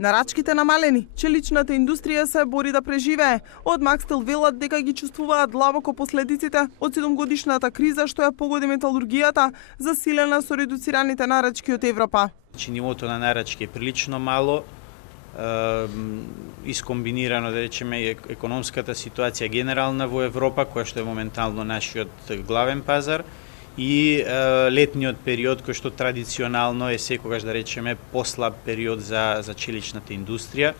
Нарачките намалени, челичната индустрија се бори да преживее. Од Макстел велат дека ги чувствуваат длабоко последиците од 7-годишната криза што ја погоди металургијата, засилена со редуцираните нарачки од Европа. Нивото на нарачки е прилично мало, искомбинирано, да речеме, економската ситуација генерална во Европа, која што е моментално нашиот главен пазар, и летниот период кој што традиционално е секогаш, да речеме, послаб период за челичната индустрија.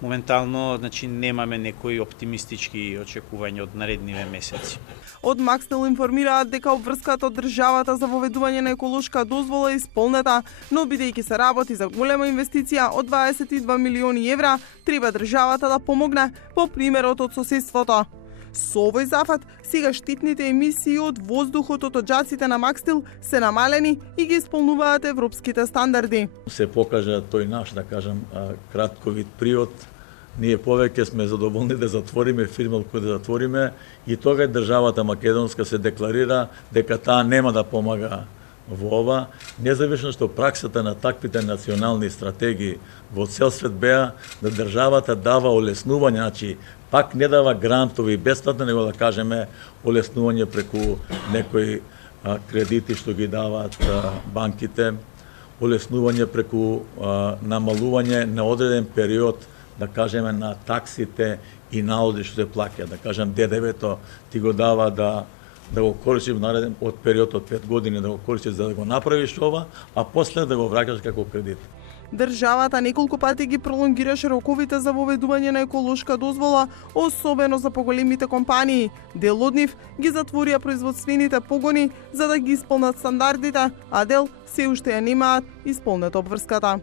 Моментално, значи, немаме некои оптимистички очекувања од наредниве месеци. Од Макстел информираат дека обврската од државата за воведување на еколошка дозвола е исполнета, но бидејќи се работи за голема инвестиција од 22 милиони евра, треба државата да помогне по примерот од соседството. Со овој зафат, сега штетните емисии од воздухот од оџаците на Макстел се намалени и ги исполнуваат европските стандарди. Се покажа тој наш, да кажам, кратковит приод. Ние повеќе сме задоволни да затвориме фирма кој да затвориме, и тога државата македонска се декларира дека таа нема да помага во ова, независно што праксата на таквите национални стратегии во цел свет беа да државата дава олеснување, значи пак не дава грантови бесплатно, него да кажеме олеснување преку некои кредити што ги даваат банките, олеснување преку намалување на одреден период, да кажеме, на таксите и налози што се плаќа. Да кажем, ДДВ-то ти го дава да го користиш нареден од период од 5 години, да го користиш за да го направиш ова, а после да го враќаш како кредит. Државата неколку пати ги пролонгираше роковите за воведување на еколошка дозвола, особено за поголемите компании. Дел од нив ги затворија производствените погони за да ги исполнат стандардите, а дел се уште ја немаат исполнета обврската.